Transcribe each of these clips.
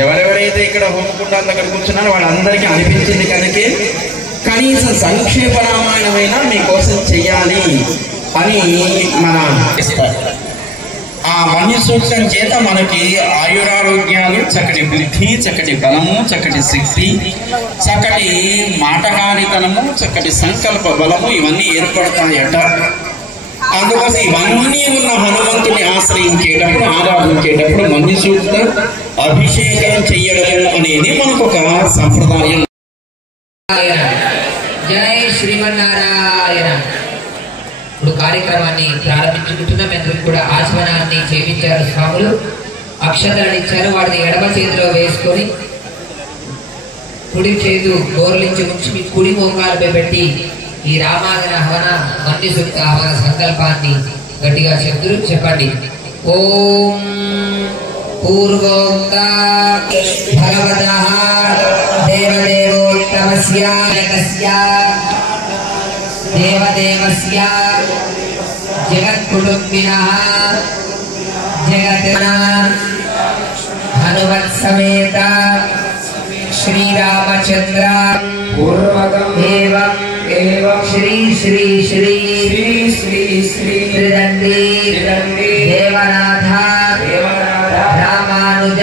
ఎవరెవరైతే ఇక్కడ హోమకుండాల దగ్గర కూర్చున్నారో వాళ్ళందరికీ అనిపించింది కనుకే కనీసం సంక్షేప రామాయణమైనా మీకోసం చెయ్యాలి అని మన ఆ వన్య సూత్రం చేత మనకి ఆయురారోగ్యాలు, చక్కటి బుద్ధి, చక్కటి బలము, చక్కటి శక్తి, చక్కటి మాటకారితనము, చక్కటి సంకల్ప బలము ఇవన్నీ ఏర్పడతాయట. అందుకోసం ఇవన్నీ ఉన్న హనుమంతుని ఆశ్రయించేటప్పుడు, ఆరాధించేటప్పుడు వన్య సూత్ర అభిషేకం చెయ్యడం అనేది మనకు ఒక సంప్రదాయం. జై శ్రీమన్నారాయణ. ఇప్పుడు కార్యక్రమాన్ని ప్రారంభించుకుంటున్నాం. అందరూ కూడా ఆచమనాన్ని చేయించారు స్వాములు, అక్షతలను ఇచ్చారు. వాటిని ఎడమ చేతిలో వేసుకొని కుడి చేతు గోర్లించి ఉంచి మీ కుడి మోకాలపై పెట్టి ఈ రామాయణ హవన వన్య సూక్త హవన సంకల్పాన్ని గట్టిగా చెప్పండి. ఓం పూర్వోక్త భగవతః దేవదేవోత్తమస్య దేవదేవస్య జగత్కుటుంబినః హనుమత్ సమేత శ్రీరామచంద్ర పూర్వకం ఏవం శ్రీ శ్రీ శ్రీ శ్రీ శ్రీ త్రిదండి దేవనాథ రామానుజ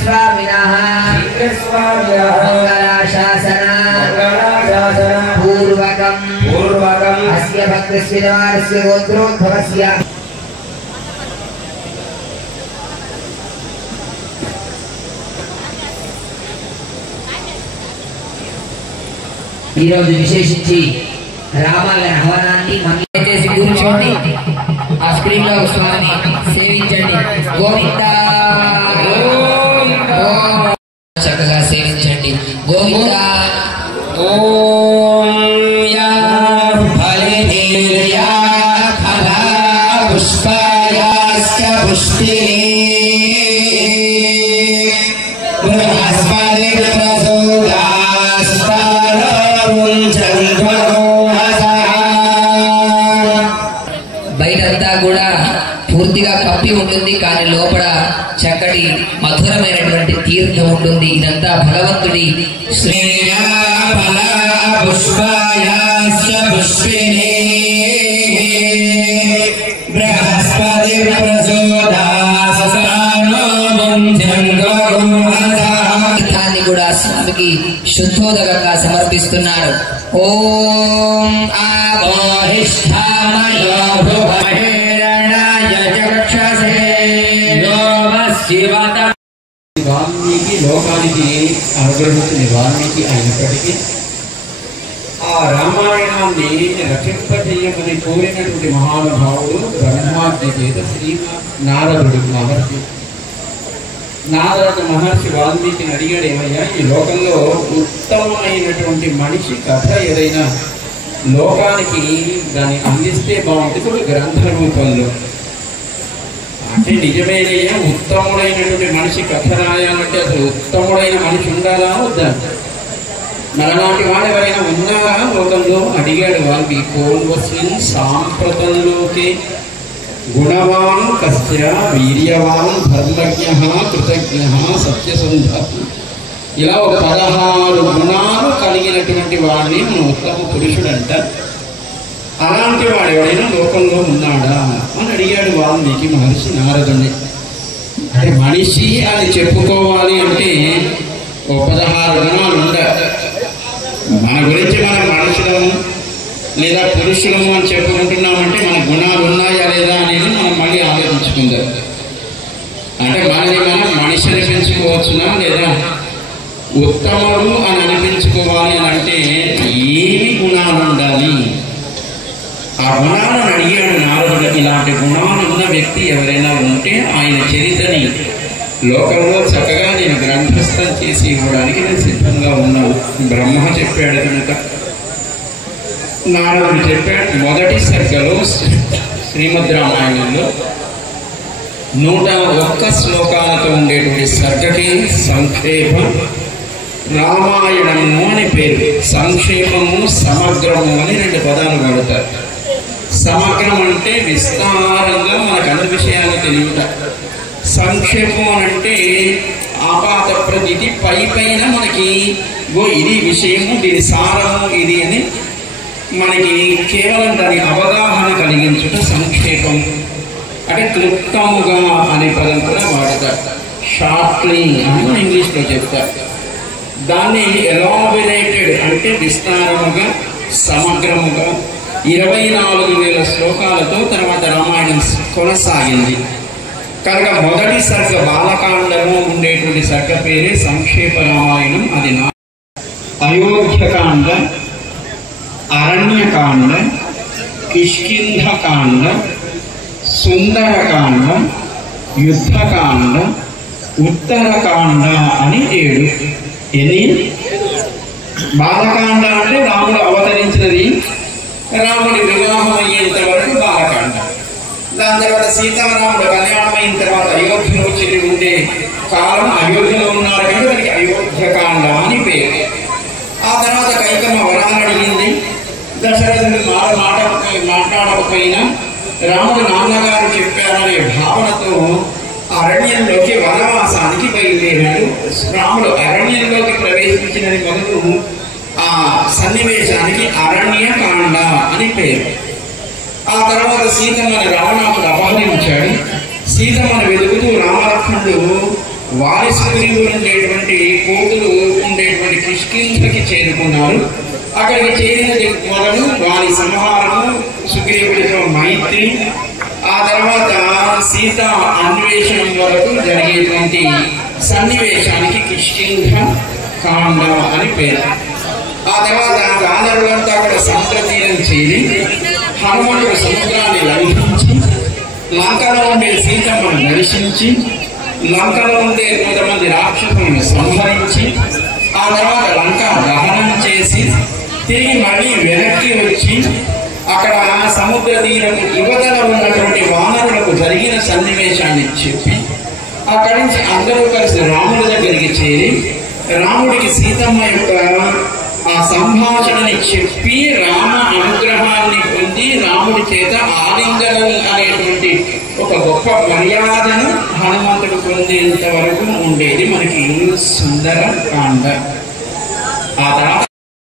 స్వామినః మంగళాశాసన పూర్వకం అస్య భక్తస్య నివారస్య గోత్రోద్భవస్య. ఈరోజు విశేషించి రామాయణ హవనాన్ని మనం చేసి కూర్చోండి. ఆ స్క్రీన్ లో స్వామిని సేవించండి. గోవింద చక్కగా సేవించండి. గోవింద. ఓం యా ఫలేర్యా ఫలా పుష్పాయాస్య పుష్టినే బృహస్పతి బయటంతా కూడా పూర్తిగా కప్పి ఉంటుంది, కానీ లోపల చక్కటి మధురమైనటువంటి తీర్థం ఉంటుంది. ఇదంతా భగవంతుడి తీర్థాన్ని కూడా స్వామికి శుద్ధోదకంగా సమర్పిస్తున్నారు. ఓం వాల్మీకి లోకానికి అనుగ్రహించిన వాల్మీకి అయినప్పటికీ ఆ రామాయణాన్ని రక్షింపజేయమని కోరినటువంటి మహానుభావుడు బ్రహ్మాజ్ఞ చేత శ్రీ నారదుడు మహర్షి. నారద మహర్షి వాల్మీకిని అడిగాడు, ఏమయ్యా ఈ లోకంలో ఉత్తమమైనటువంటి మనిషి కథ ఏదైనా లోకానికి దాన్ని అందిస్తే బాగుంటుంది ఒక గ్రంథ రూపంలో. అంటే నిజమేనయ్యా, ఉత్తముడైనటువంటి మనిషి కథ రాయాలంటే అసలు ఉత్తముడైన మనిషి ఉండాలా వద్దా? మనలాంటి వాడు ఎవరైనా ఉన్నారా లోకంలో అడిగాడు వాల్మీకి. కోన్వస్మిన్ సాంప్రతంలోకి గుణవాన్ కస్య వీర్యవాన్ ధర్మజ్ఞ కృతజ్ఞ సత్యసంధ, ఇలా ఒక 16 గుణాలు కలిగినటువంటి వాడిని మన ఉత్తమ పురుషుడు అంట. అలాంటి వాడు ఎవరైనా లోకంలో ఉన్నాడా అని అడిగాడు వాల్మీకి మహర్షి నారదుని. అంటే మనిషి అని చెప్పుకోవాలి అంటే ఓ 16 గుణాలు ఉండాలి. మన గురించి మనం మనుషులము లేదా పురుషులము అని చెప్పుకుంటున్నామంటే మన గుణాలు ఉన్నాయా లేదా అనేది మనం మళ్ళీ ఆలోచించుకుందాం. అంటే మనది మనం మనిషిని పెంచుకోవచ్చు. అనిపించుకోవచ్చునా లేదా ఉత్తముడు అని అనిపించుకోవాలి అని అంటే ఏమి గుణాలు ఉండాలి? ఆ గుణాలను అడిగాడు నారదుడు. ఇలాంటి గుణాలు ఉన్న వ్యక్తి ఎవరైనా ఉంటే ఆయన చరిత్రని లోకంలో చక్కగా నేను గ్రంథస్థం చేసి ఇవ్వడానికి నేను సిద్ధంగా ఉన్నాను. బ్రహ్మ చెప్పాడు కనుక నారదుడు చెప్పాడు. మొదటి సర్గలో శ్రీమద్ రామాయణంలో 101 శ్లోకాలతో ఉండేటువంటి సర్గకి సంక్షేపం రామాయణము అని పేరు. సంక్షేపము సమగ్రము అని 2 పదాలు వాడతారు. సమగ్రం అంటే విస్తారంగా మనకు అన్ని విషయాలు తెలియట. సంక్షేపం అంటే ఆపాత ప్రతిది పైన మనకి ఇది విషయము, దీని సారము ఇది అని మనకి కేవలం దాని అవగాహన కలిగించుట సంక్షేపం. అంటే క్లుప్తముగా అనే పదం కూడా వాడతారు. షార్ట్లీ అని ఇంగ్లీష్లో చెప్తారు. దాన్ని ఎలాబొరేటెడ్ అంటే విస్తారముగా సమగ్రముగా 24,000 శ్లోకాలతో తర్వాత రామాయణం కొనసాగింది కనుక మొదటి సర్గ బాలకాండలో ఉండేటువంటి సర్గ పేరే సంక్షేప రామాయణం. అది అయోధ్యకాండ, అరణ్యకాండ, కిష్కింధకాండ, సుందరకాండ, యుద్ధకాండ, ఉత్తరకాండ అని 7. ఎన్ని? బాలకాండ అంటే రాముడు అవతరించినది, రాముడి వివాహం అయ్యేంత వరకు బాలకాండ. దాని తర్వాత సీతారాముడు కళ్యాణం అయిన తర్వాత అయోధ్యలో చెల్లి ఉండే కాలం అయోధ్యలో ఉన్నారు కనుక దానికి అయోధ్యకాండ అని పేరు. ఆ తర్వాత కైకమ్మ వరాలు అడిగింది. దశరథుడు మాట్లాడకపోయినా రాముడు నాన్నగారు చెప్పారనే భావనతో అరణ్యంలోకి వనవాసానికి బయలుదేరాడు. రాముడు అరణ్యంలోకి ప్రవేశించినది మొదలు ఆ సన్నివేశానికి అరణ్యకాండ అని పేరు. ఆ తర్వాత సీతమ్మని రావణాసుడు అపహరించాడు. సీతమ్మను వెతుకుతూ రామలక్ష్మణుడు వారి సుగ్రీవులు ఉండేటువంటి కోతులు ఉండేటువంటి కిష్కింధకి చేరుకున్నారు. అక్కడికి చేరినది మొదలు వారి సంహారము, సుగ్రీవుడితో మైత్రి, ఆ తర్వాత సీత అన్వేషణం వరకు జరిగేటువంటి సన్నివేశానికి కిష్కింధ కాండ అని పేరు. ఆ తర్వాత వానరులంతా కూడా సముద్ర తీరం చేరి హనుమంతుడు సముద్రాన్ని లంఘించి లంకలో ఉండే సీతమ్మను దర్శించి లంకలో ఉండే కొంతమంది రాక్షసులను సంహరించి ఆ తర్వాత లంక దహనం చేసి తిరిగి మళ్ళీ వెనక్కి వచ్చి అక్కడ సముద్ర తీరం యువతల ఉన్నటువంటి వానరులకు జరిగిన సన్నివేశాన్ని చెప్పి అక్కడి నుంచి అందరూ కలిసి రాముడి దగ్గరికి చేరి రాముడికి సీతమ్మ యొక్క ఆ సంభాషణని చెప్పి రామ అనుగ్రహాన్ని పొంది రాముడి చేత ఆలింగనం అనేటువంటి ఒక గొప్ప మర్యాదను హనుమంతుడు పొందేంత వరకు ఉండేది మనకి సుందర కాండ. ఆ తర్వాత